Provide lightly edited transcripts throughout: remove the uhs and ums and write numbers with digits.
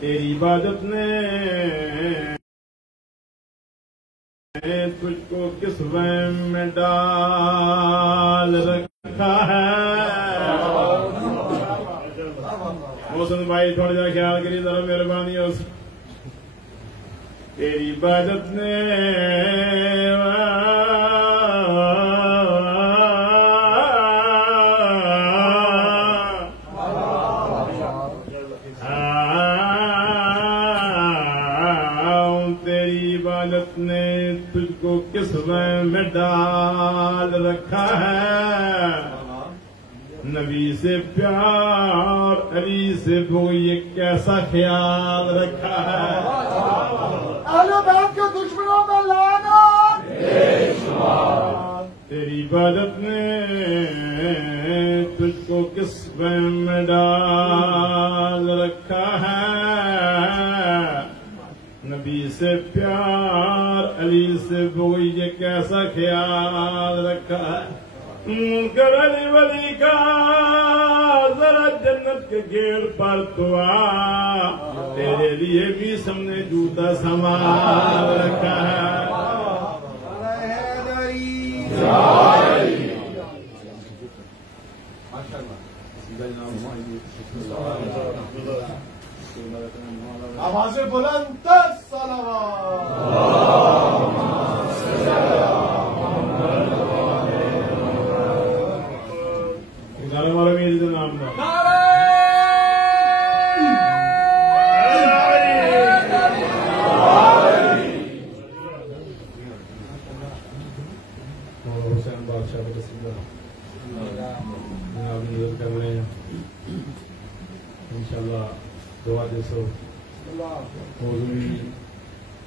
تیری عبادت نے تجھ کو کس وہم میں ڈال رکھا ہے؟ محسن بھائی تھوڑا جا خیال کریے ذرا مہربانی ہو. تیری عبادت نے تجھ کو کس وہم میں ڈال رکھا ہے؟ نبی سے پیار علی سے وہ یہ کیسا خیال رکھا ہے؟ اہل بیت کے دشمنوں میں لعنت. تیری عبادت نے تجھ کو کس وہم میں ڈال رکھا ہے؟ نبی سے پیار علی سے وہ یہ کیسا خیال رکھا ہے؟ منکر علی ولی کا ذرا جنت کے گیٹ پر تو آ، تیرے لیے بھی سب نے جوتا سنبھال رکھا ہے. آواز بلند تر ہمارا میری تو نام تھا حسین بادشاہ کا رسیدہ جناب نظر کر رہے ہیں انشاءاللہ. دعا جیسو موضوع بھی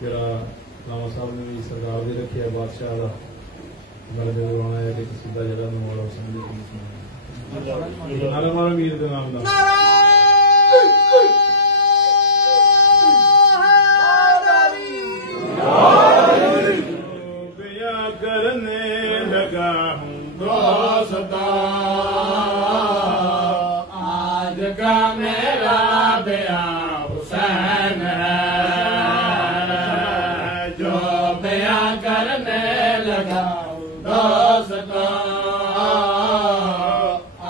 میرا علامہ صاحب نے بھی سرکار بھی رکھی ہے بادشاہ کا میرا دل رونا ہے کہ قصیدہ جڑا مولا حسین جی کو سنایا ہمارا میر کا نام تھا. بیاں کرنے لگا ہوں دوستا آج کا میرا بیاں حسین ہے، جو بیاں کرنے لگا دوستا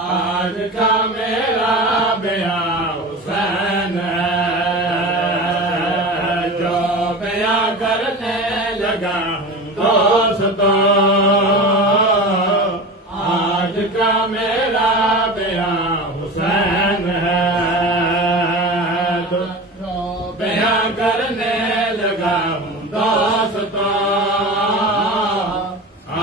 آج کا میرا بیاں حسین ہے، جو بیاں کرنے لگا دوستا آج کا میرا بیاں حسین ہے، جو بیاں کرنے لگا ہوں دوستا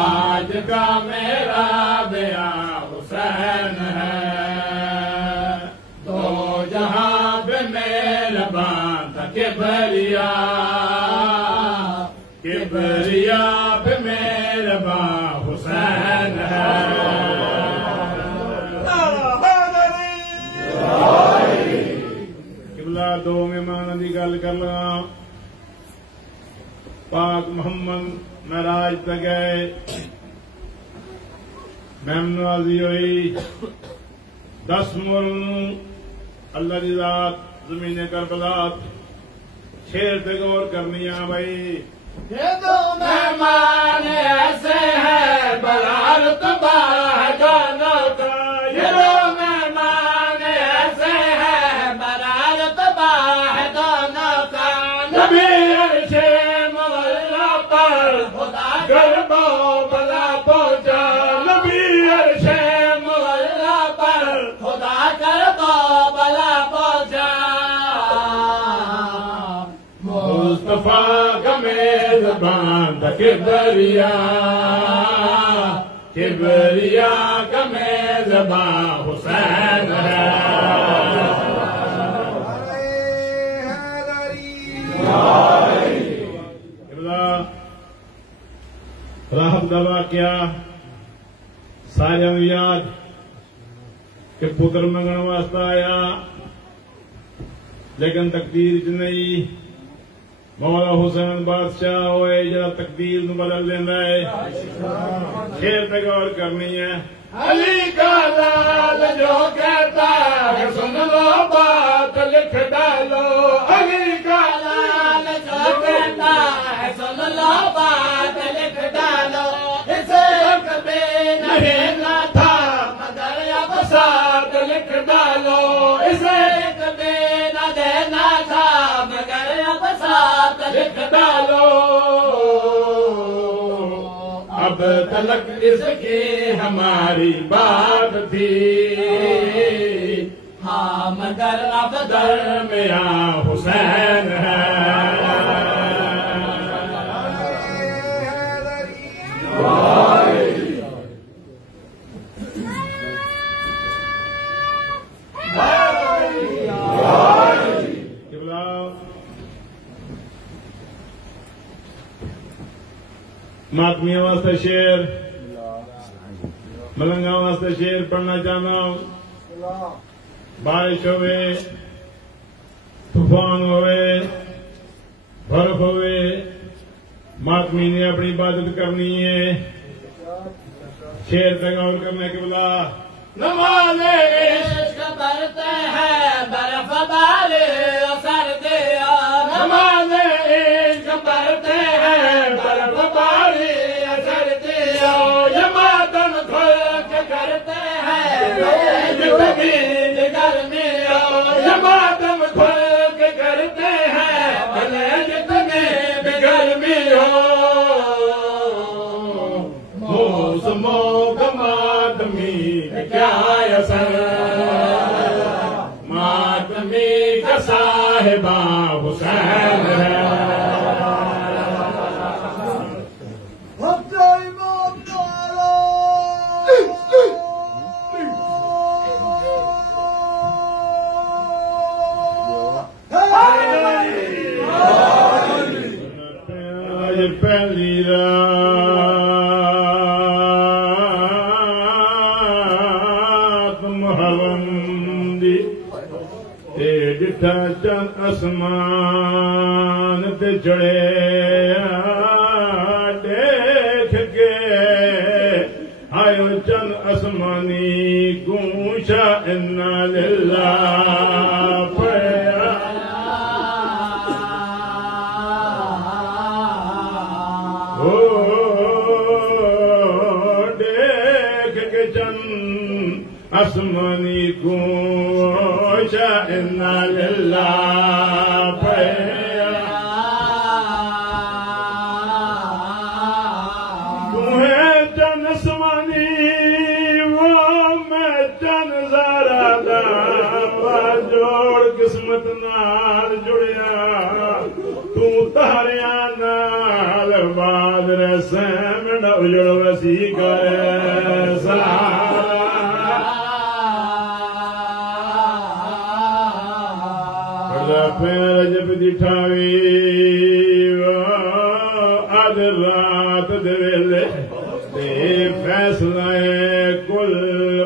آج کا میرا بیاں حسین ہے. تو جہاں پہ مہربان تھا کبریا پہ مہربان حسین ہے. قبلہ دو مہمان کی گل کر لگا. پاک محمد معراج تک گئے، مہم نوازی ہوئی 10 مولوں اللہ کی ذات زمین کربلا شیر پہ غور کرنی ہے بھائی. یہ دو مہمان ایسے ہیں بلال تباہ جانو کا، یہ دو مہمان ایسے ہیں بلال تباہ جانو کا. نبی عرش مولا پر خدا گربو بلا پہنچا، نبی عرش مولا پر خدا گربو بلا پہنچا. مصطفیٰ کا میزبان تھا کبریا کا میزبان حسین ہے. راہب دبا کیا سارے یاد کہ پتر منگن واسطے آیا، لیکن تقدیر چ نہیں. مولا حسین بادشاہ ہوئے جڑا تقدیر نو بدل لینا ہے. شیر پہ غور کرنی ہے. علی کا لال جو کہتا ہے سن لو بات ڈالو اب تلک اس کی ہماری بات تھی ہاں مگر اب درمیاں حسین ہے ماتمیاں واسطے شیر ملنگا واسطے شیر پڑھنا چاہنا ہوں بارش ہوئے طوفان ہوئے برف ہوئے ماتمی نے اپنی عبادت کرنی ہے شیر پہ غور کرنے کے بلا نماز عشق پڑھتے ہیں برف بارے اثر دیا نماز عشق پڑھتے ہیں برف باری اثر دیا یہ ماتم کھل کے کرتے ہیں زندگی گرمی یہ ماتم کھل کے کرتے ہیں بھلے جتنی بھی گرمی ہو موسموں کا ماتمی کیا اثر ماتمی کا صاحبہ حسین ہے پہلی رات محرم دی ڈٹھا چند آسمان تے چڑھے دیکھ کے آئیو چند آسمانی گونشا انا للہ آسمانی گوشا انا للہ پیا تمہیں چند آسمانی وہ میں چند زارا دا جوڑ قسمت نال جڑیا تو تاریاں نال بعد رسے میں اجڑ وسی گئے سلام رجب دی ٹھاوی اد رات دے ویلے تے فیصلہ کل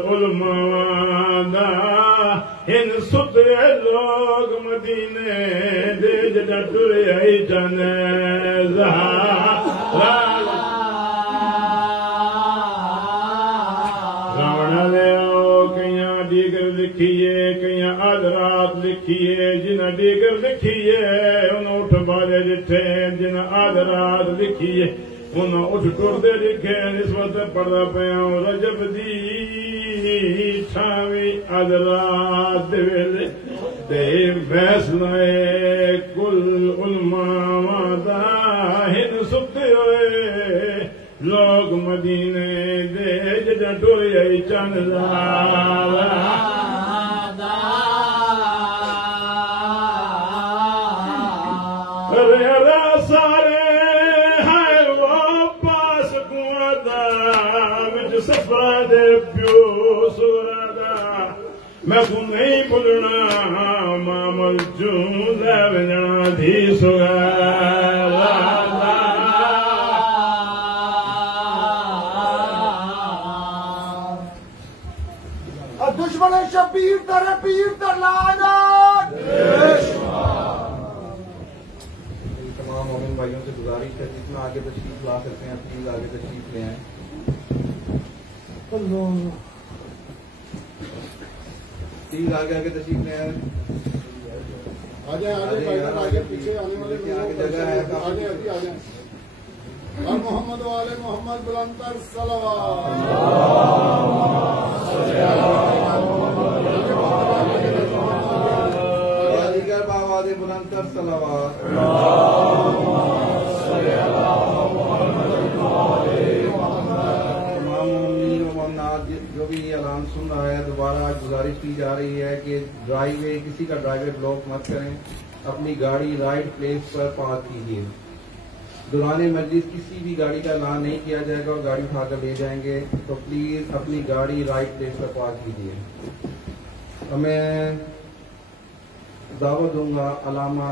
علماء دا ان سترے لوگ مدینے دے جڑا ٹرے آئی جانے زہرا راونا لے آؤ کئیاں دیگر لکھیے کئیاں آدھ رات لکھیے جنہ دیگر لکھیے انہوں اٹھ بالے لٹھے جنہ آدھ رات لکھیے انہوں اٹھ ٹردے لکھے نسبت پڑھا پیاں رجب دی ٹھاوی آدھ رات دے ویلے تے فیصلہ کل علماء دا ہن ستے ہوئے لوگ مدینے دے جڑا ٹوئی آئی چند زالا سارے ہیں وہ پاس کوادا مجھ سفا دے پیو سورا دا میں کو نہیں بھولنا مامل جوں دے ونجنا دھی سورا دشمن شبیر ترے پیر تر لعنت تمام مومن بھائیوں سے گزارش ہے جتنا آگے تشریف لا سکتے ہیں پلیز آگے تشریف لے آئیں پلیز آگے آگے تشریف لے آئیں آگے پیچھے آنے والے جگہ ہے آگے محمد والے محمد بلندر صلوات بابا بلندر صلوات سن رہا ہے دوبارہ آج گزارش کی جا رہی ہے کہ ڈرائی وے کسی کا ڈرائی وے بلاک مت کریں، اپنی گاڑی رائٹ پلیس پر پارک کیجیے۔ دوران مجلس کسی بھی گاڑی کا اعلان نہیں کیا جائے گا اور گاڑی اٹھا کر لے جائیں گے، تو پلیز اپنی گاڑی رائٹ پلیس پر پارک کیجیے۔ میں دعوت دوں گا علامہ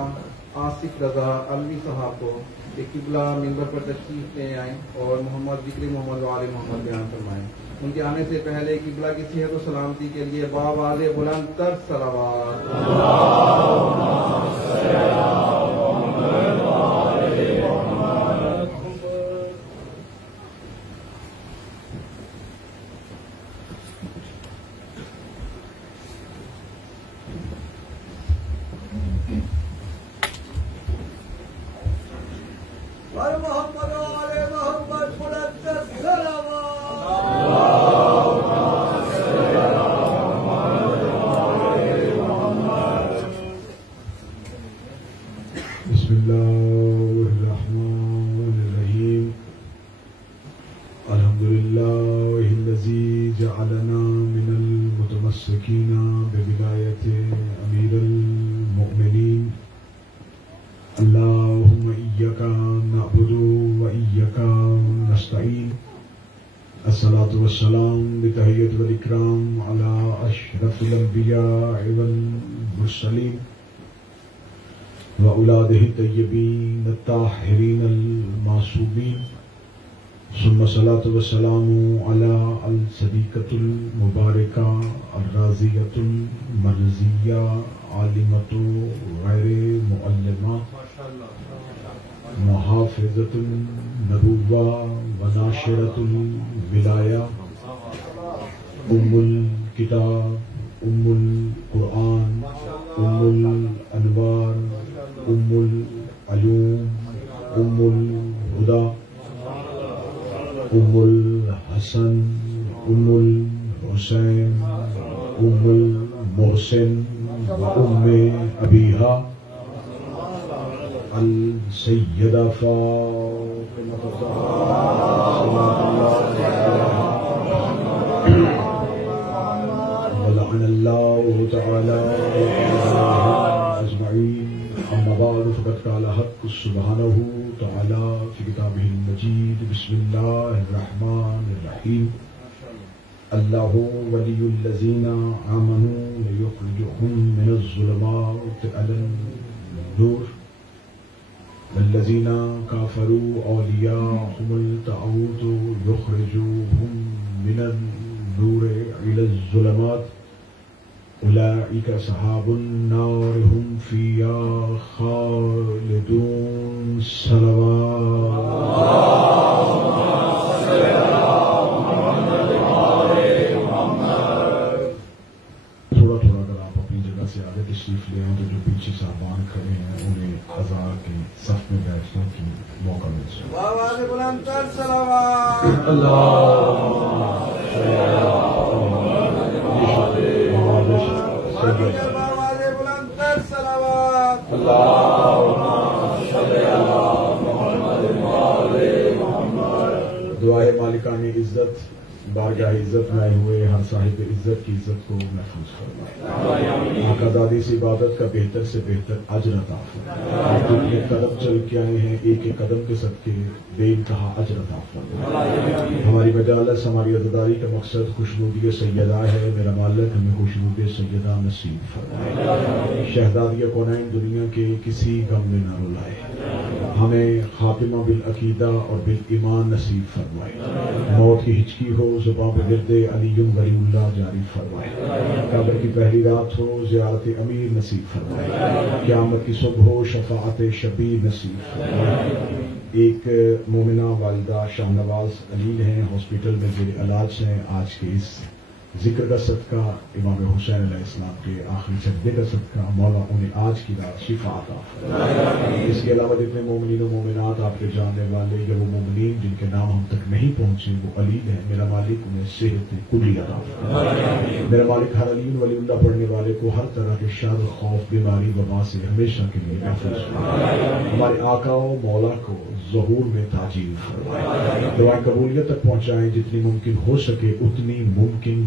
آصف رضا علوی صاحب کو کہ قبلہ ممبر پر تشریف لے آئیں اور ذکر محمد و آل محمد بیان فرمائیں۔ ان کے آنے سے پہلے قبلہ کی صحت و سلامتی کے لیے بآواز بلند تر صلوات۔ والسلام بتحیت والاکرام علی اشرف الانبیاء والمرسلین واولادہ الطیبین الطاہرین المعصومین ثم الصلاۃ والسلام علی الصدیقۃ المبارکہ الرازیۃ المرضیہ عالمۃ غیر معلمہ محافظۃ النبوہ وناشرۃ الولایہ ام الکتاب ام القرآن ام الانوار ام العلوم ام الہدی ام الحسن ام الحسین ام المحسن و ام ابیہا السیدہ فاطمہ ولعن اللہ تعالی اجمعین۔ اما بعد فقد قال حق سبحانہ تعالی فی کتابہ المجید بسم اللہ الرحمن الرحیم اللہ ولی الذین آمنوا لیخرجہم من الظلمات الی النور والذین کافروا اولیاءهم الطاغوت یخرجوهم من النور الی الظلمات اولئک اصحاب النار هم فیہا خالدون۔ تشریف لے آئیں تو جو پیچھے صاحبان کھڑے ہیں انہیں ہزار کے صف میں بیٹھنے کی موقع مل سکے۔ آواز بلند تر صلوات۔ آواز بلند تر صلوات۔ دعائے مالکان عزت بارگاہ عزت میں آئے ہوئے ہر صاحب عزت کی عزت کو محفوظ فرمائے، آقا دادی سے عبادت کا بہتر سے بہتر اجر عطا فرمائے، جتنے قدم چل کے آئے ہیں ایک ایک قدم کے صدقے بے انتہا اجر عطا فرمائے۔ ہماری مجالس ہماری عزاداری کا مقصد خوشنودی سیدہ ہے، میرا مالک ہمیں خوشنود سیدہ نصیب فرمائے، شہزادی کونین دنیا کے کسی غم میں نہ رلائے، ہمیں خاتمہ بالعقیدہ اور بالایمان نصیب فرمائے، موت کی ہچکی ہو زباں پہ ورد علی ولی اللہ جاری فرمائے، قبر کی پہلی رات ہو زیارت امیر نصیب فرمائے، قیامت کی صبح ہو شفاعت شبیر نصیب فرمائے۔ ایک مومنہ والدہ شاہ نواز علیل ہیں، ہاسپٹل میں زیر علاج ہیں، آج کے اس ذکر کا صدقہ امام حسین علیہ السلام کے آخری سجدے کا صدقہ مولا انہیں آج کی رات شفا عطا فرمائے۔ اس کے علاوہ جتنے مومنین و مومنات آپ کے جاننے والے یا وہ مومنین جن کے نام ہم تک نہیں پہنچے وہ علیل ہیں، میرا مالک انہیں صحت کلی عطا فرمائے، میرا مالک ہر علی ولی اللہ پڑھنے والے کو ہر طرح کے شر خوف بیماری وبا سے ہمیشہ کے لیے محفوظ فرمائے، ہمارے آقا و مولا کو ظہور میں تاجیل فرمائے، دعائیں قبولیت تک پہنچائیں، جتنی ممکن ہو سکے اتنی ممکن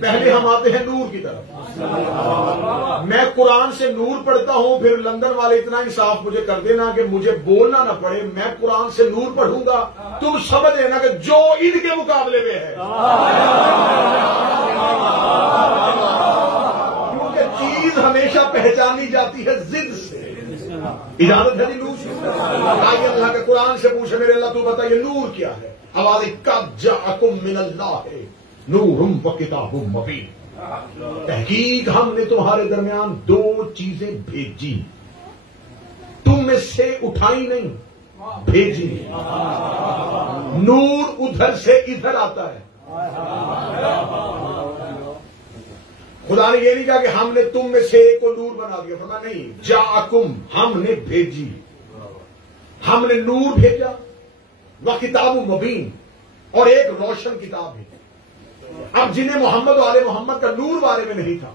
پہلے ہم آتے ہیں نور کی طرف. میں قرآن سے نور پڑھتا ہوں, پھر لندن والے اتنا انصاف مجھے کر دینا کہ مجھے بولنا نہ پڑے, میں قرآن سے نور پڑھوں گا, تم سمجھ لینا کہ جو ان کے مقابلے میں ہے. کیونکہ چیز ہمیشہ پہچانی جاتی ہے ضد سے. اجازت ہے جی نور سے؟ آئیے اللہ کے قرآن سے پوچھے میرے اللہ تو بتا یہ نور کیا ہے؟ آواز قد جاءکم من اللہ نور و کتاب مبین. تحقیق ہم نے تمہارے درمیان دو چیزیں بھیجی, تم میں سے اٹھائی نہیں, بھیجی. نور ادھر سے ادھر آتا ہے. خدا نے یہ نہیں کہا کہ ہم نے تم میں سے ایک کو نور بنا دیا, فرمایا نہیں, جاءکم ہم نے بھیجی, ہم نے نور بھیجا, وہ کتاب مبین اور ایک روشن کتاب ہے. اب جنہیں محمد و آل محمد کا نور بارے میں نہیں تھا,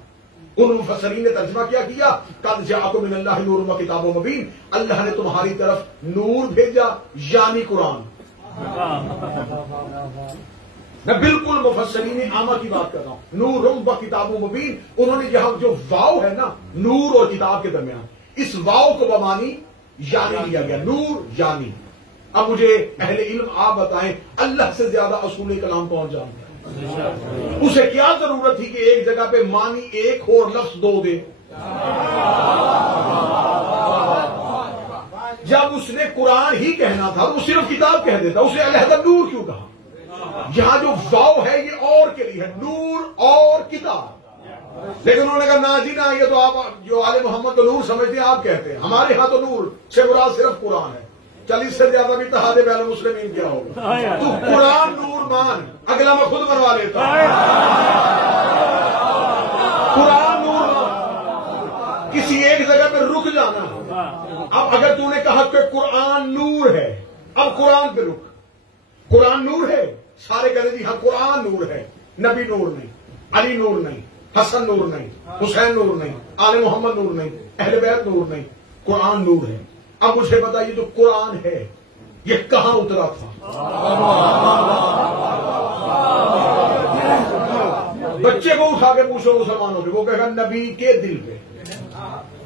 ان مفسرین نے ترجمہ کیا قد جاءکم من اللہ نور و کتاب مبین, اللہ نے تمہاری طرف نور بھیجا یعنی قرآن. میں بالکل مفسرین عامہ کی بات کر رہا ہوں. نور و کتاب مبین, انہوں نے یہاں جو واو ہے نا نور اور کتاب کے درمیان, اس واو کو بمانی یعنی لیا گیا, نور یعنی. اب مجھے اہل علم آپ بتائیں اللہ سے زیادہ اصول کلام کون جانتا ہے؟ اسے کیا ضرورت تھی کہ ایک جگہ پہ معنی ایک ہو اور لفظ دو دے؟ جب اس نے قرآن ہی کہنا تھا وہ صرف کتاب کہہ دیتا, اسے علیحدہ نور کیوں کہا؟ یہاں جو واو ہے یہ اور کے لیے ہے, نور اور کتاب. لیکن انہوں نے کہا نا جی نا, یہ تو آپ جو آل محمد کو نور سمجھتے ہیں آپ کہتے ہیں, ہمارے ہاں تو نور سے مراد صرف قرآن ہے. چل اس سے زیادہ بھی اتحاد بین المسلمین کیا ہوگا؟ تو قرآن نور مان, اگلا میں خود بنوا لیتا. قرآن نور مان, کسی ایک جگہ پہ رک جانا. اب اگر تو نے کہا کہ قرآن نور ہے, اب قرآن پہ رک. قرآن نور ہے, سارے کہتے جی ہاں قرآن نور ہے, نبی نور نہیں, علی نور نہیں, حسن نور نہیں, حسین نور نہیں, آل محمد نور نہیں, اہل بیت نور نہیں, قرآن نور ہے. اب مجھے بتائیے جو قرآن ہے یہ کہاں اترا تھا؟ بچے کو اٹھا کے پوچھو مسلمانوں کے, وہ کہے گا نبی کے دل پہ.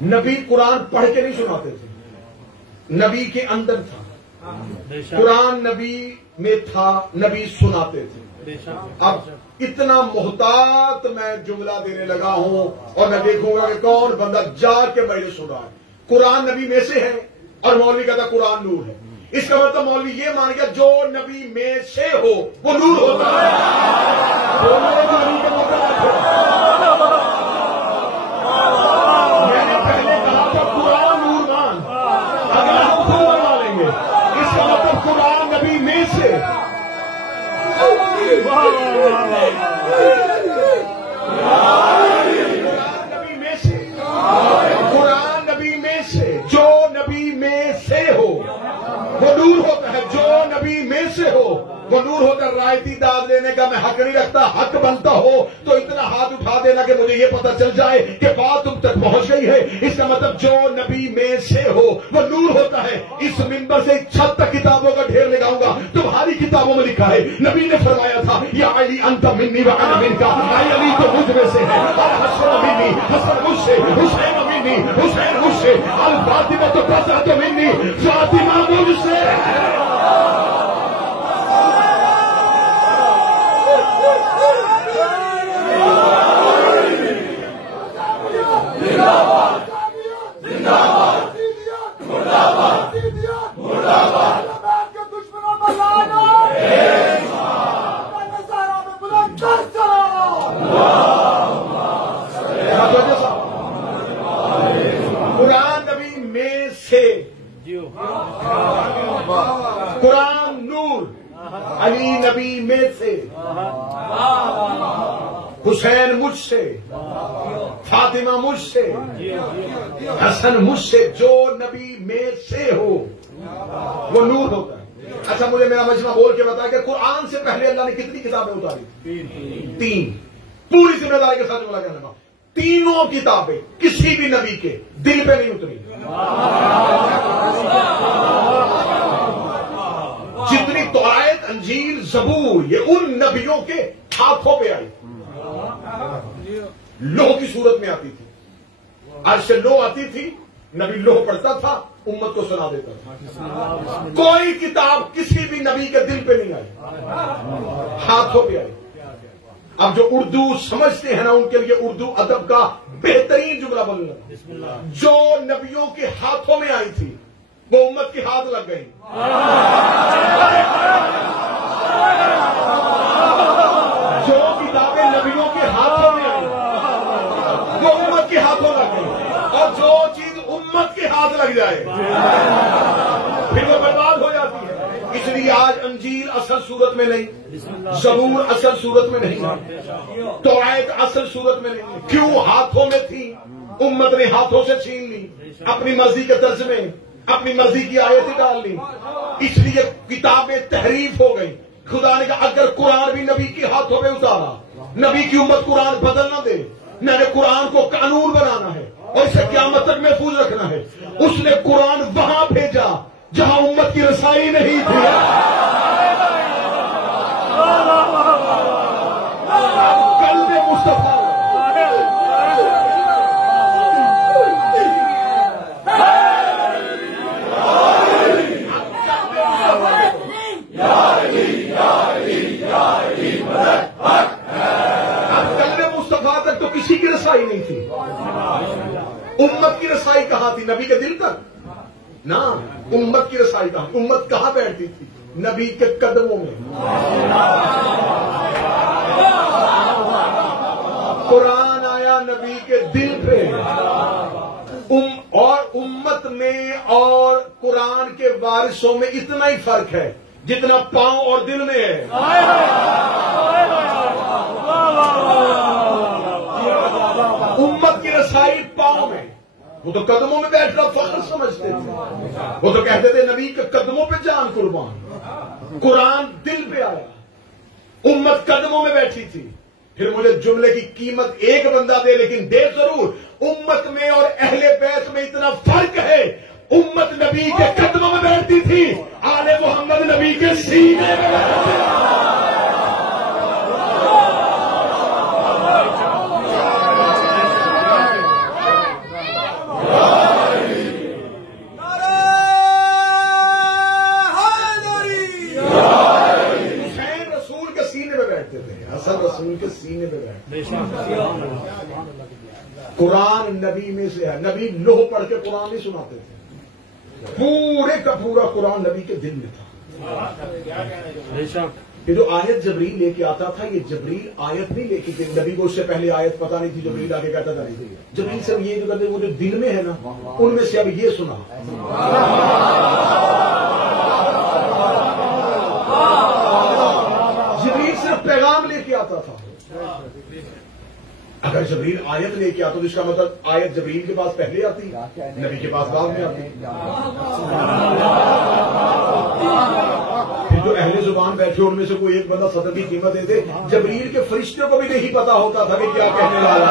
نبی قرآن پڑھ کے نہیں سناتے تھے, نبی کے اندر تھا. قرآن نبی میں تھا, نبی سناتے تھے. اب اتنا محتاط میں جملہ دینے لگا ہوں اور میں دیکھوں گا کہ کون بندہ جا کے میرے سن رہا ہے. قرآن نبی میں سے ہے اور مولوی کہتا قرآن نور ہے. اس کا مطلب مولوی یہ مان گیا جو نبی میں سے ہو وہ نور ہوتا ہے. میں نے پہلے کہا تھا قرآن نور مان, اگر ہم خود بنا لیں گے. اس کا مطلب قرآن نبی میں سے. قرآن نبی میں سے, جو نبی میں سے ہو وہ نور ہوتا ہے. جو نبی میں سے ہو وہ نور ہوتا ہے. رائتی داد لینے کا میں حق نہیں رکھتا, حق بنتا ہو تو اتنا ہاتھ اٹھا دینا کہ مجھے یہ پتہ چل جائے کہ بات تم تک پہنچ گئی ہے. اس کا مطلب جو نبی میں سے ہو وہ نور ہوتا ہے. اس ممبر سے چھت تک کتابوں کا ڈھیر لگاؤں گا, تمہاری کتابوں میں لکھا ہے. نبی نے فرمایا تھا یا علی انت منی و انا منکا, اے علی تو مجھ میں سے ہے, اور حسن منی, حسن مجھ سے, حسین منی, حسین مجھ سے, الفاطمہ تو فاطمہ منی, فاطمہ مجھ سے. قرآن نبی میں سے, قرآن نور, علی نبی میں سے, حسین مجھ سے, فاطمہ مجھ سے, حسن مجھ سے. جو نبی میں سے ہو وہ نور ہوتا ہے. اچھا مجھے میرا مجمع بول کے بتا کہ قرآن سے پہلے اللہ نے کتنی کتابیں اتاری؟ 3. پوری ذمہ داری کے ساتھ جملہ کہنے لگا, تینوں کتابیں کسی بھی نبی کے دل پہ نہیں اتری. جتنی توراۃ, انجیل, زبور, یہ ان نبیوں کے ہاتھوں پہ آئی. لوہ کی صورت میں آتی تھی، عرش لوہ آتی تھی، نبی لوہ پڑھتا تھا، امت کو سنا دیتا تھا۔ کوئی کتاب کسی بھی نبی کے دل پہ نہیں آئی، ہاتھوں پہ آئی۔ اب جو اردو سمجھتے ہیں نا، ان کے لیے اردو ادب کا بہترین جملہ بن لگا، جو نبیوں کے ہاتھوں میں آئی تھی وہ امت کے ہاتھ لگ گئی۔ جو کتابیں نبیوں کے ہاتھوں میں آئی وہ امت کے ہاتھوں لگ گئی، اور جو چیز امت کے ہاتھ لگ جائے پھر وہ برباد ہو جاتی ہے۔ اس لیے آج انجیل اصل صورت میں نہیں، زبور اصل صورت میں نہیں، توراۃ اصل صورت میں نہیں۔ کیوں؟ ہاتھوں میں تھی، امت نے ہاتھوں سے چھین لی، اپنی مرضی کے طرز میں اپنی مرضی کی آیتیں ڈال لی، اس لیے کتابیں تحریف ہو گئی۔ خدا نے کہا اگر قرآن بھی نبی کے ہاتھوں میں اتارا، نبی کی امت قرآن بدل نہ دے، میں نے قرآن کو قانون بنانا ہے اور اسے قیامت تک محفوظ رکھنا ہے۔ اس نے قرآن وہاں بھیجا جہاں امت کی رسائی نہیں تھی۔ قلب مصطفیٰ تک تو کسی کی رسائی نہیں تھی۔ امت کی رسائی کہاں تھی؟ نبی کے دل تک نا۔ امت کی رسائی کہاں؟ امت کہاں بیٹھتی تھی؟ نبی کے قدموں میں۔ قرآن آیا نبی کے دل پہ، اور امت میں اور قرآن کے وارثوں میں اتنا ہی فرق ہے جتنا پاؤں اور دل میں ہے۔ امت کی رسائی پاؤں میں، وہ تو قدموں میں بیٹھ کر فخر سمجھتے تھے، وہ تو کہتے تھے نبی کے قدموں پہ جان قربان۔ قرآن دل پہ آیا، امت قدموں میں بیٹھی تھی۔ پھر مجھے جملے کی قیمت ایک بندہ دے، لیکن دے ضرور۔ امت میں اور اہل بیت میں اتنا فرق ہے، امت نبی کے قدموں میں بیٹھتی تھی، آل محمد نبی کے سینے میں بیٹھتے تھے۔ رسول کے سینے پہ بیٹھتے۔ قرآن نبی میں سے ہے، نبی لوہ پڑھ کے قرآن نہیں سناتے تھے، پورے کا پورا قرآن نبی کے دل میں تھا۔ یہ جو آیت جبریل لے کے آتا تھا، یہ جبریل آیت نہیں لے کے، نبی کو اس سے پہلے آیت پتا نہیں تھی، جبریل آگے کہتا تھا نہیں، جبریل سے یہ جو وہ جو دل میں ہے نا، ان میں سے اب یہ سنا۔ جبریل صرف پیغام لے کے آتا تھا۔ اگر جبریل آیت لے کے آتا تو اس کا مطلب آیت جبریل کے پاس پہلے آتی، نبی کے پاس بعد میں آتی۔ پھر جو اہل زبان بیٹھے ان میں سے کوئی ایک بندہ صدر کی قیمت دے دے، جبریل کے فرشتوں کو بھی نہیں پتا ہوتا تھا کہ کیا کہنے والا۔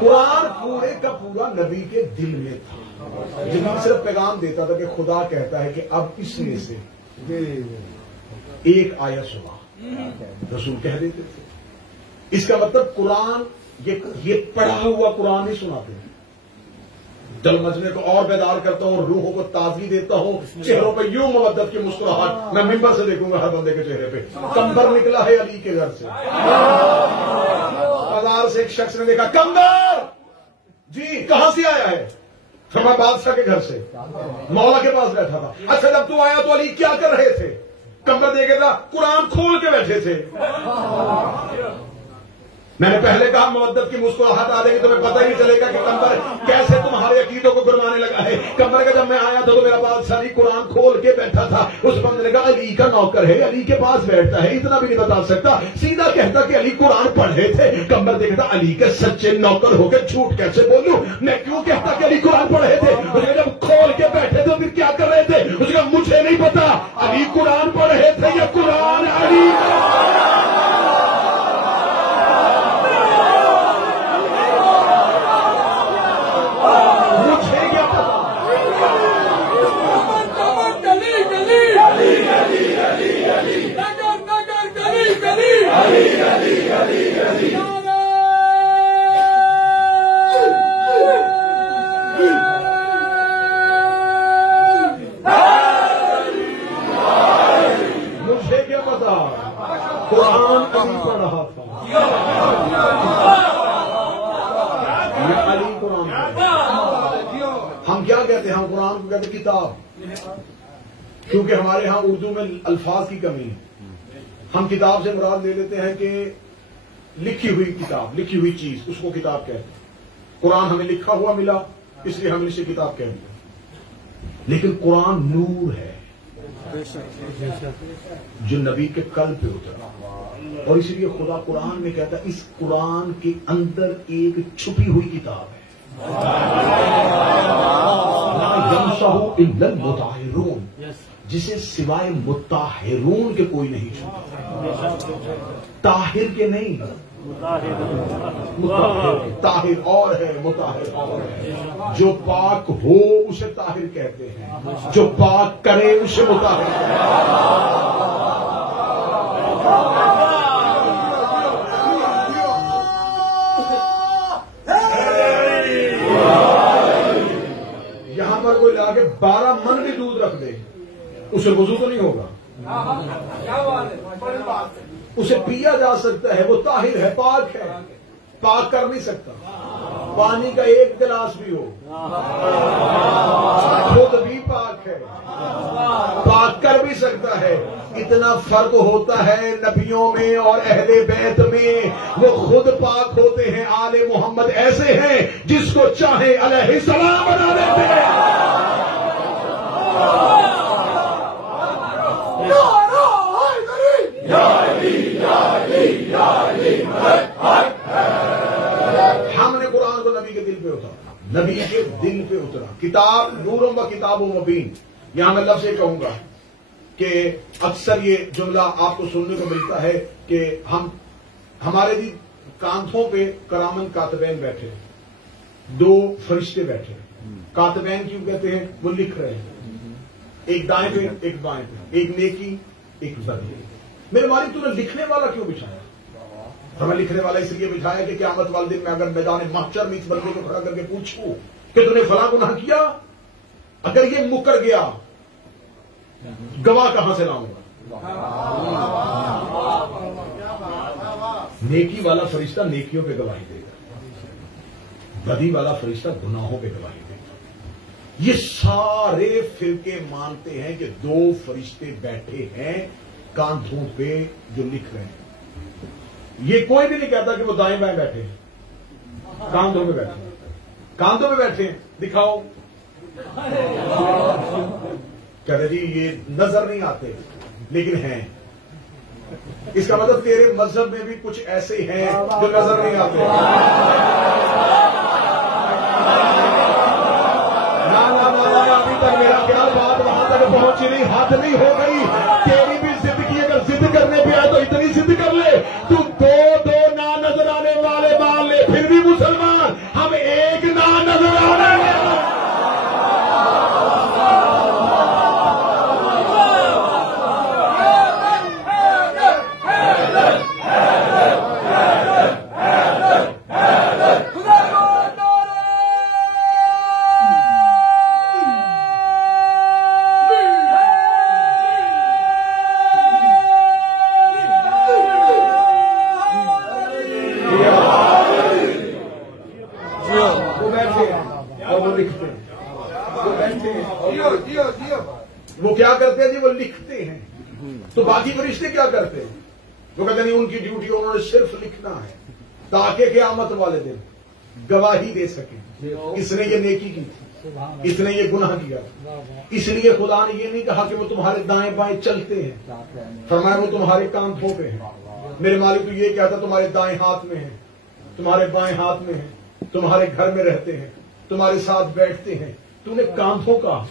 قرآن پورے کا پورا نبی کے دل میں تھا۔ جبریل صرف پیغام دیتا تھا کہ خدا کہتا ہے کہ اب اس میں سے ایک آیت سنا، رسول کہہ دیتے تھے۔ اس کا مطلب قرآن یہ پڑھا ہوا قرآن نہیں سناتے، دل مجمے کو اور بیدار کرتا ہوں، روحوں کو تازگی دیتا ہوں، چہروں پہ یوں مودت کی مسکراہٹ۔ میں ممبر سے دیکھوں گا ہر بندے کے چہرے پہ، کمبر نکلا ہے علی کے گھر سے۔ بازار سے ایک شخص نے دیکھا، کمبر جی کہاں سے آیا ہے؟ میں بادشاہ کے گھر سے، مولا کے پاس بیٹھا تھا۔ اچھا جب تو آیا تو علی کیا کر رہے تھے؟ کمبر دیکھے تھا، قرآن کھول کے بیٹھے تھے۔ میں نے پہلے کہا مودت کی مسکراہٹ آ جائے گی، تمہیں پتہ ہی نہیں چلے گا کہ کمبر کیسے تمہارے عقیدوں کو گرمانے لگا ہے۔ کمبر کا جب میں آیا تھا تو میرا بادشاہ علی قرآن کھول کے بیٹھا تھا۔ اس بندے نے کہا علی کا نوکر ہے، علی کے پاس بیٹھتا ہے، اتنا بھی نہیں بتا سکتا، سیدھا کہتا کہ علی قرآن پڑھے تھے۔ کمبر دیکھتا علی کے سچے نوکر ہو کے جھوٹ کیسے بولوں، میں کیوں کہتا کہ علی قرآن پڑھے تھے؟ اس نے جب کھول کے بیٹھے تھے پھر کیا کر رہے تھے؟ اس نے کہا مجھے نہیں پتا علی قرآن پڑھے تھے یا قرآن علی۔ مجھے کیا پتا قرآن علی پڑھ رہا تھا. یہ علی قرآن. ہم کیا کہتے ہیں؟ ہم قرآن کو کہتے ہیں کتاب، کیونکہ ہمارے ہاں اردو میں الفاظ کی کمی ہے. ہم کتاب سے مراد لے لیتے ہیں کہ لکھی ہوئی کتاب، لکھی ہوئی چیز، اس کو کتاب کہتے ہیں. قرآن ہمیں لکھا ہوا ملا، اس لیے ہم نے اسے کتاب کہہ دیا. لیکن قرآن نور ہے جو نبی کے قلب پہ اترا، اور اس لیے خدا قرآن میں کہتا ہے اس قرآن کے اندر ایک چھپی ہوئی کتاب ہے. لا یمسہ الا المطہرون، جسے سوائے مطہرون کے کوئی نہیں چھوتا. طاہر کے نہیں، مطہر کے. طاہر اور ہے، مطہر اور ہے. جو پاک ہو اسے طاہر کہتے ہیں، جو پاک کرے اسے مطہر کہتے ہیں. یہاں پر کوئی لا کے 12 من بھی دودھ رکھ دے، اسے وضو تو نہیں ہوگا، اسے پیا جا سکتا ہے، وہ طاہر ہے، پاک ہے. پاک کر نہیں سکتا. پانی کا ایک گلاس بھی ہو خود بھی پاک ہے، پاک کر بھی سکتا ہے. اتنا فرق ہوتا ہے نبیوں میں اور اہل بیت میں، وہ خود پاک ہوتے ہیں. آل محمد ایسے ہیں جس کو چاہے علیہ السلام بنا دیتے ہیں. ہم نے قرآن کو نبی کے دل پہ اترا، نبی کے دل پہ اترا. کتاب نورم و کتاب و مبین. یہاں میں لفظ یہ کہوں گا کہ اکثر یہ جملہ آپ کو سننے کو ملتا ہے کہ ہمارے بھی کاندھوں پہ کرامن کاتبین بیٹھے، 2 فرشتے بیٹھے. کاتبین کیوں کہتے ہیں؟ وہ لکھ رہے ہیں، ایک دائیں پہ ایک بائیں پہ، ایک نیکی ایک بدی. میرے مالک تو نے لکھنے والا کیوں بچھایا؟ ہمیں لکھنے والا اس لیے بچھایا کہ قیامت والے دن میں اگر میدان محشر میں اس بندے کو کھڑا کر کے پوچھوں کہ تو نے فلاں گناہ کیا، اگر یہ مکر گیا گواہ کہاں سے لاؤں گا؟ نیکی والا فرشتہ نیکیوں پہ گواہی دے گا، بدی والا فرشتہ گناہوں پہ گواہی دے گا. یہ سارے فرقے مانتے ہیں کہ 2 فرشتے بیٹھے ہیں کاندھوں پہ جو لکھ رہے ہیں. یہ کوئی بھی نہیں کہتا کہ وہ دائیں بائیں بیٹھے ہیں، کاندھوں میں بیٹھے ہیں. کاندھوں میں بیٹھے ہیں، دکھاؤ. کہتے جی یہ نظر نہیں آتے لیکن ہیں. اس کا مطلب تیرے مذہب میں بھی کچھ ایسے ہیں جو نظر نہیں آتے. ابھی تک میرا خیال بات وہاں تک پہنچی نہیں، حد نہیں ہو گئی. تیری بھی ضد کی، اگر ضد کرنے پہ آئے تو اتنی ضد کر لے تو 2 نہ نظر آنے والے مان لے، پھر بھی مسلمان. ہم ایک نہ نظر آنے والے. وہ کیا کرتے ہیں جی؟ وہ لکھتے ہیں. تو باقی فرشتے کیا کرتے ہیں؟ وہ کہتے ہیں ان کی ڈیوٹی انہوں نے صرف لکھنا ہے تاکہ قیامت والے دن گواہی دے سکیں اس نے یہ نیکی کی تھی، اس نے یہ گناہ کیا. اس لیے خدا نے یہ نہیں کہا کہ وہ تمہارے دائیں بائیں چلتے ہیں، فرمایا وہ تمہارے کاندھوں پہ ہیں. میرے مالک تو یہ کہتا تمہارے دائیں ہاتھ میں ہیں، تمہارے بائیں ہاتھ میں ہیں، تمہارے گھر میں رہتے ہیں، تمہارے ساتھ بیٹھتے ہیں. تو نے کاندھوں کا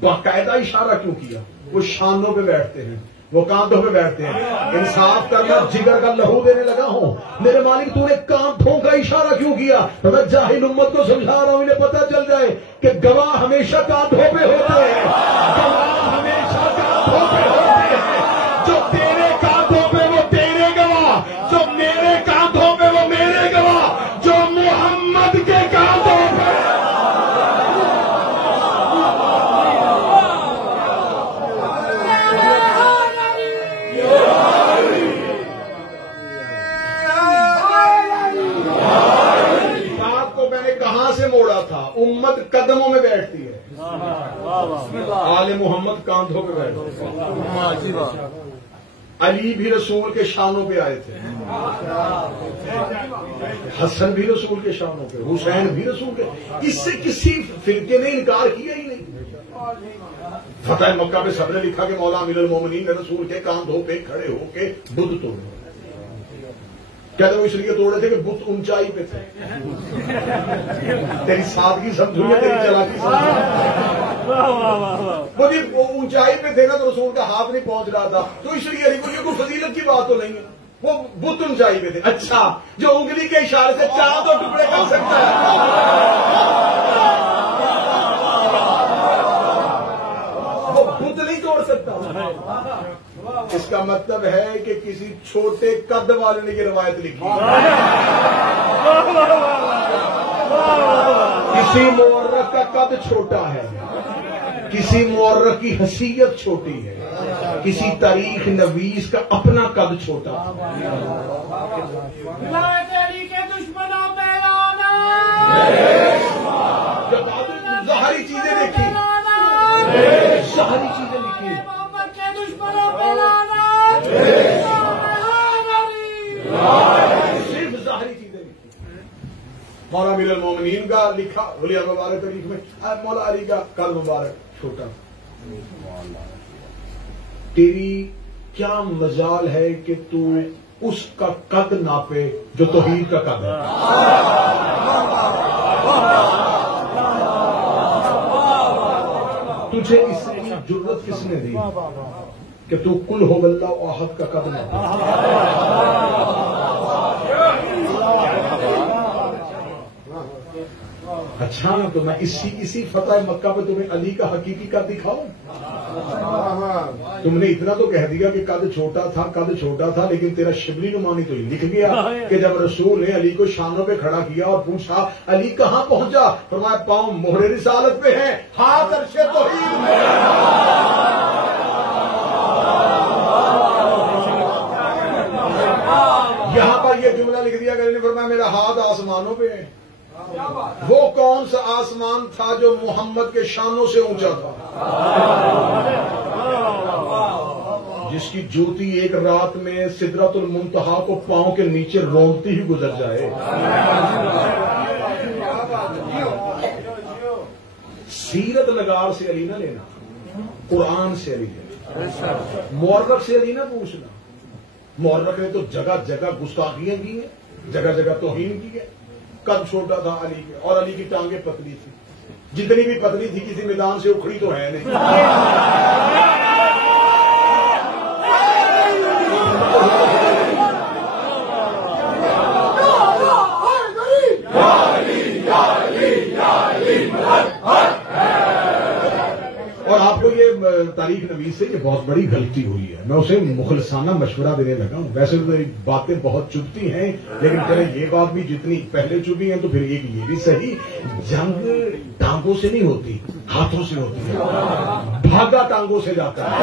باقاعدہ اشارہ کیوں کیا؟ وہ شانوں پہ بیٹھتے ہیں، وہ کاندھوں پہ بیٹھتے ہیں. انصاف کرنا جگر کا لہو دینے لگا ہوں. میرے مالک تو نے کاندھوں کا اشارہ کیوں کیا؟ تو میں جاہل امت کو سمجھا رہا ہوں انہیں پتہ چل جائے کہ گواہ ہمیشہ کاندھوں پہ ہوتے ہیں، گواہ ہمیشہ کاندھوں پہ ہوتے ہیں. جو تیرے کاندھوں پہ وہ تیرے گواہ، آل محمد کاندھوں پہ بیٹھے، علی بھی رسول کے شانوں پہ آئے تھے، حسن بھی رسول کے شانوں پہ، حسین بھی رسول کے، اس سے کسی فرقے نے انکار کیا ہی نہیں۔ فتح مکہ پہ سب نے لکھا کہ مولا امیر المومنین نے رسول کے کاندھوں پہ کھڑے ہو کے بت توڑے، کہتے وہ اس لیے توڑے تھے کہ بت اونچائی پہ تھے۔ تیری سادگی سمجھو یا تیری چلاکی سمجھو؟ وہ اونچائی پہ تھے نا تو رسول کا ہاتھ نہیں پہنچ رہا تھا، تو اس لیے علی کو یہ کوئی فضیلت کی بات تو نہیں ہے، وہ بت اونچائی پہ تھے۔ اچھا، جو انگلی کے اشارے سے چاند اور ٹکڑے کر سکتا ہے وہ بت نہیں توڑ سکتا۔ اس کا مطلب ہے کہ کسی چھوٹے قد والے نے یہ روایت لکھی، کسی مورخ کا قد چھوٹا ہے، کسی مورخ کی حیثیت چھوٹی ہے، کسی تاریخ نویس کا اپنا قد چھوٹا ہے۔ جب ظاہری چیزیں دیکھی، ظاہری چیزیں لکھی، صرف ظاہری چیزیں لکھی۔ مولا امیر المومنین کا لکھا ولی مبارک تاریخ میں، مولا علی کا کل مبارک چھوٹا۔ تیری کیا مجال ہے کہ تو اس کا قد ناپے جو توحید کا قد ہے؟ تجھے اس کی جرت کس نے دی کہ تو کل ہو اللہ احد کا قد ناپے؟ اچھا، تو میں اسی فتح مکہ پہ تمہیں علی کا حقیقی قد دکھاؤں؟ تم نے اتنا تو کہہ دیا کہ قد چھوٹا تھا، لیکن تیرا شبلی نمانی تو یہ لکھ گیا کہ جب رسول نے علی کو شانوں پہ کھڑا کیا اور پوچھا علی کہاں پہنچا، فرمایا پاؤں مہر رسالت پہ ہیں، ہاتھ عرش توحید میں۔ یہاں پر یہ جملہ لکھ دیا کہ علی نے فرمایا میرا ہاتھ آسمانوں پہ ہے۔ وہ کون سا آسمان تھا جو محمد کے شانوں سے اونچا تھا، جس کی جوتی ایک رات میں سدرۃ المنتہا کو پاؤں کے نیچے رونگتی ہی گزر جائے؟ سیرت نگار سے علی نہ لینا، قرآن سے علی لینا، مورخ سے علی نہ پوچھنا۔ مورخ نے تو جگہ جگہ گستاخیاں کی ہیں، جگہ جگہ توہین کی ہے۔ قد چھوٹا تھا علی کے، اور علی کی ٹانگیں پتلی تھی، جتنی بھی پتلی تھی کسی میدان سے اکھڑی تو ہے نہیں۔ اور آپ کو یہ تاریخ نویس سے یہ بہت بڑی غلطی ہوئی ہے، میں اسے مخلصانہ مشورہ دینے لگا ہوں۔ ویسے تو میری باتیں بہت چبھتی ہیں، لیکن چلے یہ بات بھی جتنی پہلے چبھی ہیں تو پھر ایک یہ بھی صحیح، جنگ ٹانگوں سے نہیں ہوتی، ہاتھوں سے ہوتی ہے، بھاگا ٹانگوں سے جاتا ہے۔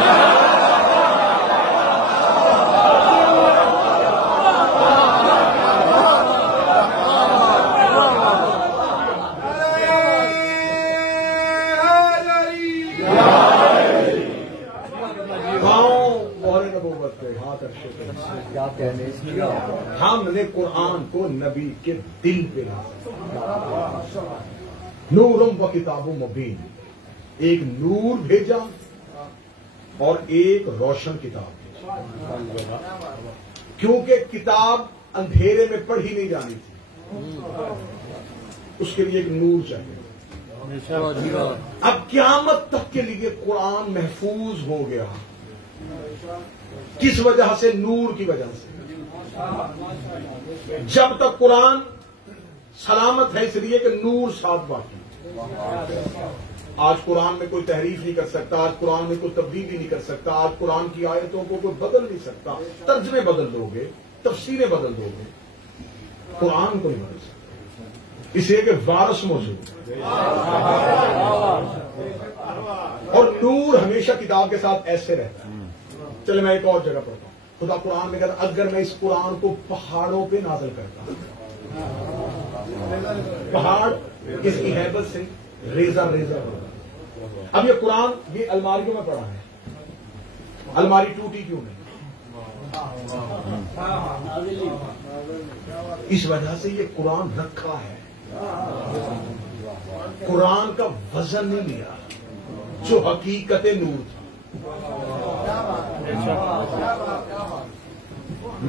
ہم نے قرآن کو نبی کے دل پہ لایا، نورم و کتاب مبین، ایک نور بھیجا اور ایک روشن کتاب بھیجا، کیونکہ کتاب اندھیرے میں پڑھی نہیں جانی تھی، اس کے لیے ایک نور چاہیے۔ اب قیامت تک کے لیے قرآن محفوظ ہو گیا، کس وجہ سے؟ نور کی وجہ سے۔ جب تک قرآن سلامت ہے اس لیے کہ نور ساتھ باقی۔ آج قرآن میں کوئی تحریف نہیں کر سکتا، آج قرآن میں کوئی تبدیلی نہیں کر سکتا، آج قرآن کی آیتوں کو کوئی بدل نہیں سکتا۔ ترجمے بدل دو گے، تفسیریں بدل دو گے، قرآن کو نہیں بدل سکتا، اس لیے کہ وارث موجود۔ اور نور ہمیشہ کتاب کے ساتھ ایسے رہتا ہے۔ چلے میں ایک اور جگہ پڑھتا ہوں، خدا قرآن میں کہتا اگر میں اس قرآن کو پہاڑوں پہ نازل کرتا، پہاڑ اس کی ہیبت سے ریزہ ریزہ ہوگا، اب یہ قرآن یہ الماریوں میں پڑا ہے، الماری ٹوٹی کیوں نہیں؟ اس وجہ سے یہ قرآن رکھا ہے، قرآن کا وزن نہیں لیا جو حقیقت نور تھا۔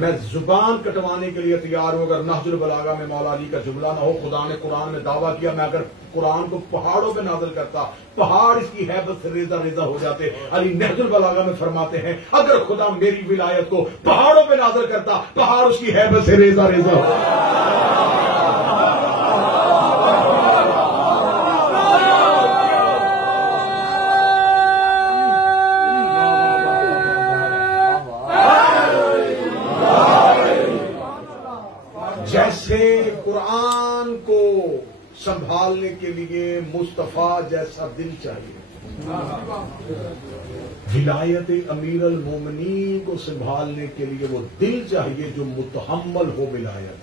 میں زبان کٹوانے کے لیے تیار ہوں اگر نہج البلاغہ میں مولا علی کا جملہ نہ ہو، خدا نے قرآن میں دعویٰ کیا میں اگر قرآن کو پہاڑوں پہ نازل کرتا پہاڑ اس کی ہیبت سے ریزہ ریزہ ہو جاتے۔ علی نہج البلاغہ میں فرماتے ہیں اگر خدا میری ولایت کو پہاڑوں پہ نازل کرتا پہاڑ اس کی ہیبت سے ریزہ ریزہ ہو جاتے۔ جیسے قرآن کو سنبھالنے کے لیے مصطفیٰ جیسا دل چاہیے، ولایت امیر المومنین کو سنبھالنے کے لیے وہ دل چاہیے جو متحمل ہو ولایت۔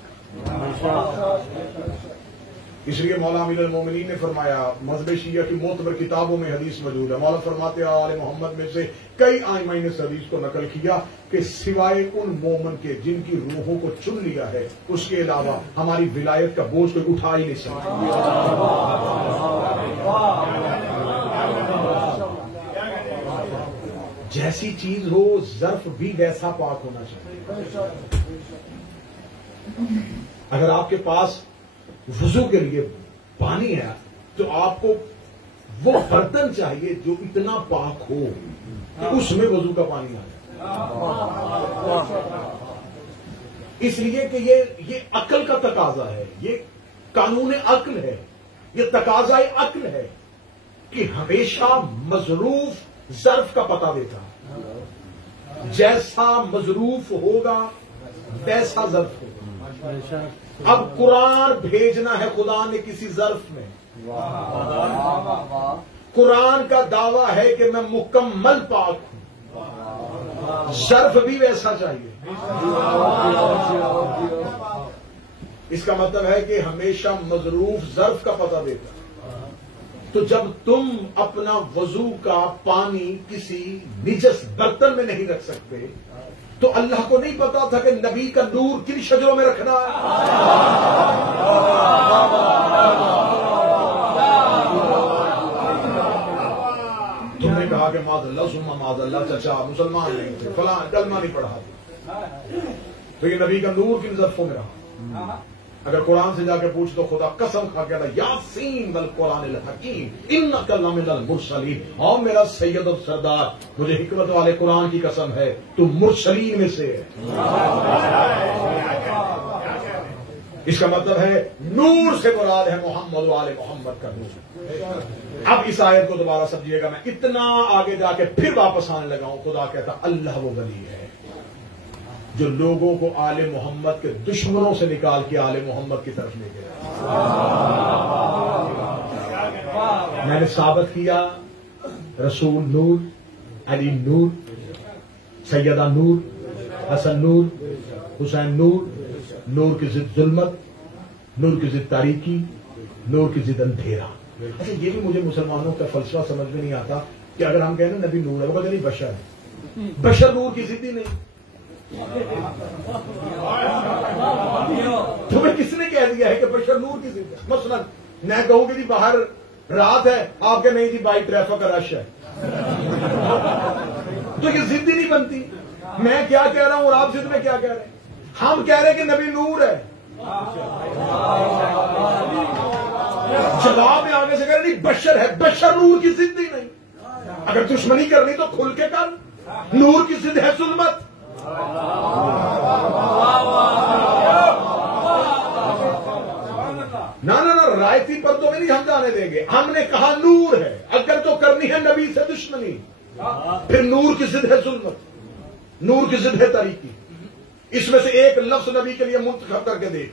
اس لیے مولا امیر المومنین نے فرمایا، مذہب شیعہ کی معتبر کتابوں میں حدیث موجود ہے، مولا فرماتے ہیں آل محمد میں سے کئی آئمہ نے اس حدیث کو نقل کیا کہ سوائے ان مومن کے جن کی روحوں کو چن لیا ہے اس کے علاوہ ہماری ولایت کا بوجھ کوئی اٹھا ہی نہیں سکتا۔ جیسی چیز ہو ظرف بھی ویسا پاک ہونا چاہیے۔ اگر آپ کے پاس وضو کے لیے پانی ہے تو آپ کو وہ برتن چاہیے جو اتنا پاک ہو کہ اس میں وضو کا پانی آ جائے۔ اس لیے کہ یہ عقل کا تقاضا ہے، یہ قانون عقل ہے، یہ تقاضا عقل ہے کہ ہمیشہ مظروف ظرف کا پتہ دیتا ہے، جیسا مظروف ہوگا ویسا ظرف ہوگا۔ اب قرآن بھیجنا ہے خدا نے کسی ظرف میں، قرآن کا دعویٰ ہے کہ میں مکمل پاک ہوں، ظرف بھی ویسا چاہیے۔ اس کا مطلب ہے کہ ہمیشہ مظروف ظرف کا پتہ دیتا۔ تو جب تم اپنا وضو کا پانی کسی نجس برتن میں نہیں رکھ سکتے تو اللہ کو نہیں پتا تھا کہ نبی کا نور کن شجروں میں رکھنا ہے؟ تم نے کہا کہ معاذ اللہ ثم معاذ اللہ، چچا مسلمان نہیں تھے، فلاں کلمہ نہیں پڑھا تھا، لیکن نبی کا نور کن ظرفوں میں رہا؟ اگر قرآن سے جا کے پوچھ تو خدا قسم کھا کے یاسین والقرآن الحکیم انک لمن المرسلین، اور میرا سید اور سردار مجھے حکمت والے قرآن کی قسم ہے تو مرسلین میں سے ہے۔ اس کا مطلب ہے نور سے مراد ہے محمد والے محمد کا نور۔ اب اس آیت کو دوبارہ سمجھیے گا، میں اتنا آگے جا کے پھر واپس آنے لگا ہوں۔ خدا کہتا اللہ وہ ولی ہے جو لوگوں کو آل محمد کے دشمنوں سے نکال کے آل محمد کی طرف لے گیا۔ میں نے ثابت کیا رسول نور، علی نور، سیدہ نور، حسن نور، حسین نور، نور کی ضد ظلمت، نور کی ضد تاریکی، نور کی ضد اندھیرا۔ اچھا یہ بھی مجھے مسلمانوں کا فلسفہ سمجھ میں نہیں آتا کہ اگر ہم کہیں نا نبی نور ہے، وہ کہتے نہیں بشر ہے، بشر نور کی ضد ہی نہیں۔ تمہیں کس نے کہہ دیا ہے کہ بشر نور کی ضد ہے؟ مثلا میں کہوں کہ جی باہر رات ہے، آپ کے نہیں جی بائی ٹریفک کا رش ہے، تو یہ ضد ہی نہیں بنتی۔ میں کیا کہہ رہا ہوں اور آپ ضد میں کیا کہہ رہے ہیں؟ ہم کہہ رہے ہیں کہ نبی نور ہے، جواب میں آگے سے کہہ رہے نہیں بشر ہے، بشر نور کی ضد ہی نہیں۔ اگر دشمنی کرنی تو کھل کے کر، نور کی ضد ہے ظلمت۔ نہ رائتی پردوں میں نہیں ہم جانے دیں گے، ہم نے کہا نور ہے، اگر تو کرنی ہے نبی سے دشمنی پھر نور کی ضد ہے ظلمت، نور کی ضد ہے تاریکی۔ اس میں سے ایک لفظ نبی کے لیے منتخب کر کے دیکھ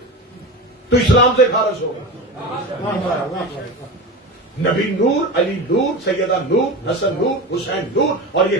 تو اسلام سے خارج ہوگا۔ نبی نور، علی نور، سیدہ نور، حسن نور، حسین نور، اور یہ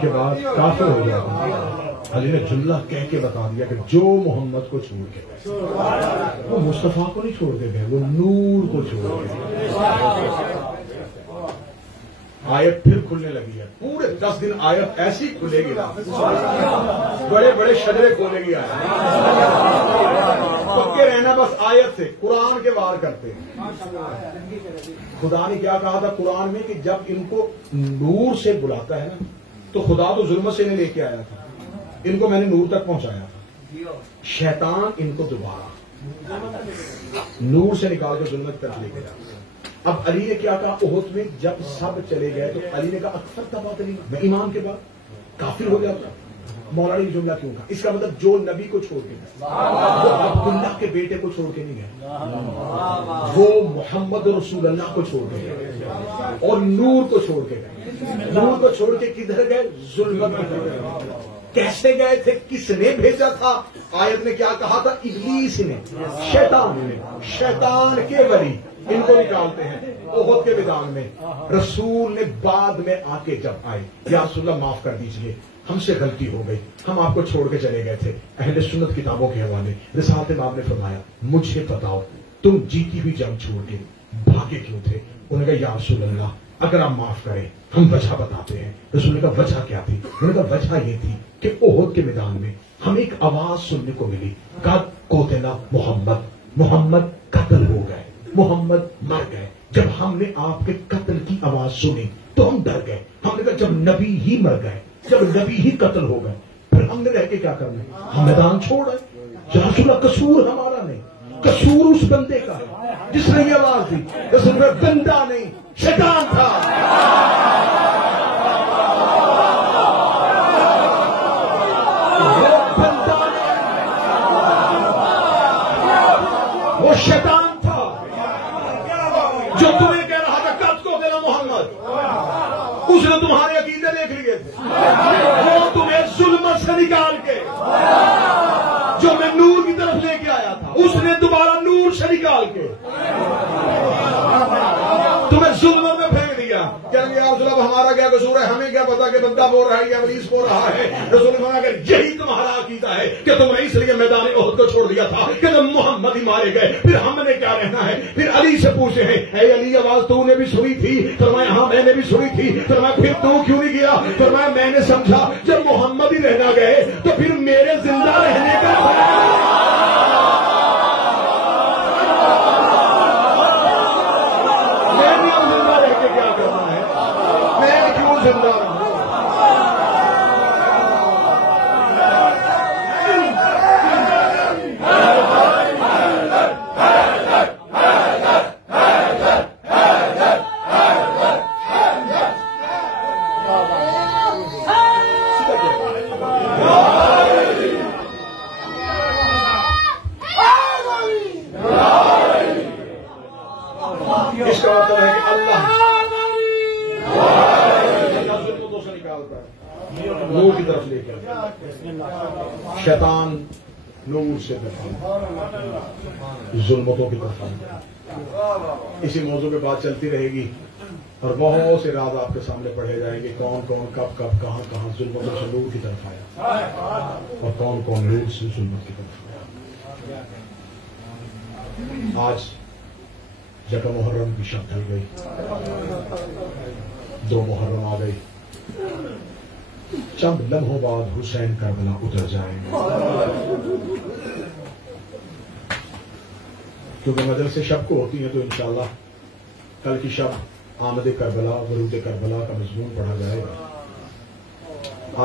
کے بعد کافر ہو جاتا ہے. علی نے جملہ کہہ کے بتا دیا کہ جو محمد کو چھوڑ کے گئے وہ مصطفیٰ کو نہیں چھوڑ کے گئے, وہ نور کو چھوڑ کے گئے. آیت پھر کھلنے لگی ہے, پورے 10 دن آیت ایسی کھلے گی نا, بڑے بڑے شجرے کھولے گی آیت. پکے رہنا بس آیت سے, قرآن کے وار کرتے ہیں. خدا نے کیا کہا تھا قرآن میں کہ جب ان کو نور سے بلاتا ہے نا تو خدا تو ظلمت سے نہیں لے کے آیا تھا, ان کو میں نے نور تک پہنچایا تھا. شیطان ان کو دوبارہ نور سے نکال کے ظلمت تک لے کے جاتا. اب علی نے کیا کہا احد میں جب سب چلے گئے تو علی نے کہا اکثر تباہ نہیں, میں ایمان کے بعد کافر ہو جاتا. مولا نے جملہ کیوں کہا؟ اس کا مطلب جو نبی کو چھوڑ کے گئے, وہ عبداللہ کے بیٹے کو چھوڑ کے نہیں گئے, وہ محمد رسول اللہ کو چھوڑ کے گئے اور نور کو چھوڑ کے گئے. نور کو چھوڑ کے کدھر گئے؟ ظلمت میں گئے. کیسے گئے تھے؟ کس نے بھیجا تھا؟ آیت نے کیا کہا تھا؟ ابلیس نے, شیطان نے, شیطان کے ولی ان کو نکالتے ہیں احد کے میدان میں. رسول نے بعد میں آ کے جب آئے, یا رسول اللہ معاف کر دیجئے, ہم سے غلطی ہو گئی, ہم آپ کو چھوڑ کے چلے گئے تھے. اہل سنت کتابوں کے حوالے رسالت باب نے فرمایا مجھے بتاؤ تم جیتی ہوئی جنگ چھوڑ کے بھاگے کیوں تھے؟ انہوں نے کہا یا رسول اللہ اگر آپ معاف کریں ہم وجہ بتاتے ہیں. رسول نے کہا وجہ کیا تھی؟ انہوں نے کہا وجہ یہ تھی کہ احد کے میدان میں ہم ایک آواز سننے کو ملی, قد قتل محمد, محمد قتل ہو گئے, محمد مر گئے. جب ہم نے آپ کے قتل کی آواز سنی تو ہم ڈر گئے. ہم نے کہا جب نبی ہی مر گئے, جب نبی ہی قتل ہو گئے, پھر ہم نے رہ کے کیا کرنا ہے؟ ہم میدان چھوڑ آئے. یا رسول اللہ قصور ہمارا نہیں, قصور اس بندے کا ہے جس نے یہ آواز دی. رسول اللہ بندہ نہیں شیطان تھا. وہ شیطان تھا جو تمہیں کہہ رہا تھا قد کو دینا محمد, اس نے تمہارے عقیدے دیکھ لیے تھے. وہ تمہیں ظلمت سے نکال کے جو میں نور کی طرف لے کے آیا تھا, اس نے دوبارہ نور سے نکال کے تمہیں ظلمت میں پھینک دیا. کیا رسول ہمارا کیا قصور ہے؟ ہمیں کیا پتا کہ بندہ بول رہا ہے یا ابلیس بول رہا ہے. رسول نے اگر یہی تمہارا عقیدہ ہے کہ تم نے اس لیے میدان احد کو چھوڑ دیا تھا کہ تم محمد ہی مارے گئے, پھر ہم نے کیا رہنا ہے؟ پھر علی سے پوچھے ہیں اے علی آواز تو نے بھی سنی تھی؟ فرمایا ہاں میں نے بھی سنی تھی. فرمایا پھر تو کیوں نہیں گیا؟ فرمایا میں نے سمجھا جب محمد ہی رہنا گئے تو پھر میرے زندہ رہنے کا زندہ رہوں. اس کا مطلب ہے کہ اللہ نور کی طرف لے کے, شیطان نور سے ظلمتوں کی طرف. اسی موضوع پہ بات چلتی رہے گی اور بہت سے راز آپ کے سامنے پڑھے جائیں گے. کون کون کب کب کہاں کہاں ظلمتوں سے نور کی طرف آیا اور کون کون نور سے ظلمت کی طرف آیا. آج یکم محرم کی شب ڈھل گئی, 2 محرم آ گئی. چند لمحوں بعد حسین کربلا اتر جائیں گے, کیونکہ مجلسیں شب کو ہوتی ہیں تو انشاءاللہ کل کی شب آمد کربلا, ورود کربلا کا مضمون پڑھا جائے گا.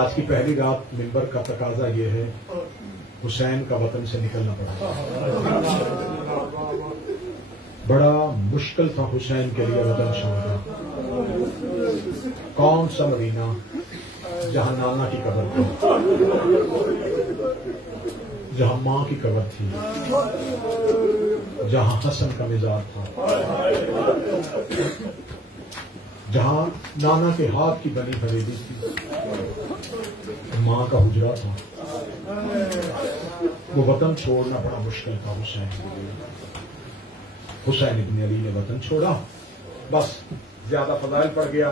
آج کی پہلی رات منبر کا تقاضا یہ ہے حسین کا وطن سے نکلنا پڑا. بڑا مشکل تھا حسین کے لیے وطن چھوڑنا. کون سا مدینہ جہاں نانا کی قبر تھی, جہاں ماں کی قبر تھی, جہاں حسن کا مزار تھا, جہاں نانا کے ہاتھ کی بنی حویلی تھی, ماں کا حجرہ تھا. وہ وطن چھوڑنا بڑا مشکل تھا حسین کے لیے. حسین ابن علی نے وطن چھوڑا, بس زیادہ فضائل پڑ گیا,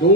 2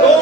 2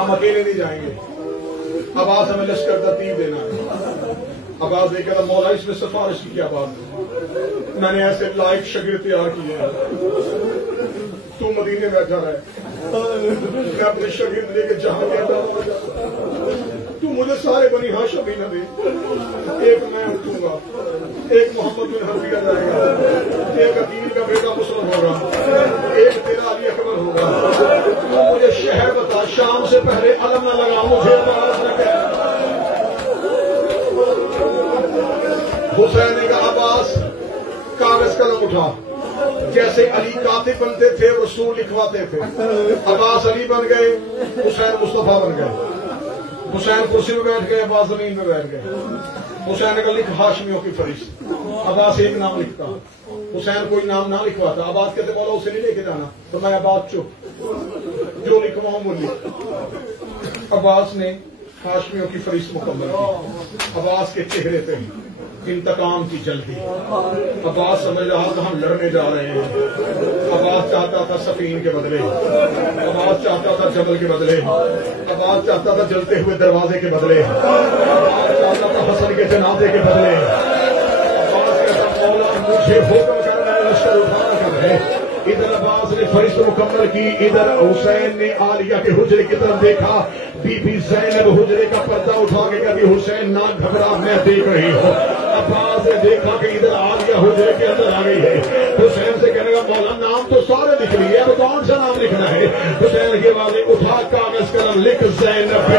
ہم اکیلے نہیں جائیں گے. عباس ہمیں لشکر ترتیب دینا ہے. عباس نے کہا مولا اس میں سفارش کی کیا بات ہے؟ میں نے ایسے لائق شاگرد تیار کیے ہیں، تو مدینے میں بیٹھا رہے، میں اپنے شاگرد لے کے جہاں گیا تو مجھے سارے بنی ہاشم ہی نہ دے. ایک میں اٹھوں گا، ایک محمد بن حنفیہ جائے گا، ایک عقیل کا بیٹا مسلم ہوگا، ایک تیرا علی اکبر ہوگا. تو مجھے شہر بتا، شام سے پہلے علم نہ لگا، مجھے عباس نہ کہہ. حسین نے کہا عباس کاغذ قلم اٹھا. جیسے علی کاتب بنتے تھے رسول لکھواتے تھے، عباس علی بن گئے، حسین مصطفیٰ بن گئے. حسین کرسی پہ بیٹھ گئے، عباس زمین پہ بیٹھ گئے. حسین نے کہا لکھ ہاشمیوں کی فہرست. عباس ایک نام لکھتا، حسین کوئی نام نہ لکھواتا. عباس کہتے بولو اسے نہیں لے کے جانا، تو میں عباس چپ، جو لکھواؤں وہ لکھ. عباس نے ہاشمیوں کی فہرست مکمل کی. عباس کے چہرے پہ انتقام کی جلدی. عباس سمجھ رہا تھا ہم لڑنے جا رہے ہیں. عباس چاہتا تھا سفین کے بدلے، عباس چاہتا تھا جبل کے بدلے، عباس چاہتا تھا جلتے ہوئے دروازے کے بدلے، عباس چاہتا تھا حسن کے جنازے کے بدلے. عباس کہتا مولا مجھے حکم کرنا ہے، لشکر اٹھانا کر ہے. ادھر عباس نے فہرست مکمل کی، ادھر حسین نے عالیہ کے حجرے کی طرف دیکھا. بی بی زینب حجرے کا پردہ اٹھا کے کہتی حسین نہ گھبرا، میں دیکھ رہی ہوں. عباس نے دیکھا کہ ادھر عالیہ حجرے کے اندر آ گئی ہے. حسین سے کہنے کا مولا نام تو سارے لکھ لیے، اب کون سا نام لکھنا ہے؟ حسین کی آواز اٹھا کاغذ قلم لکھ زینب.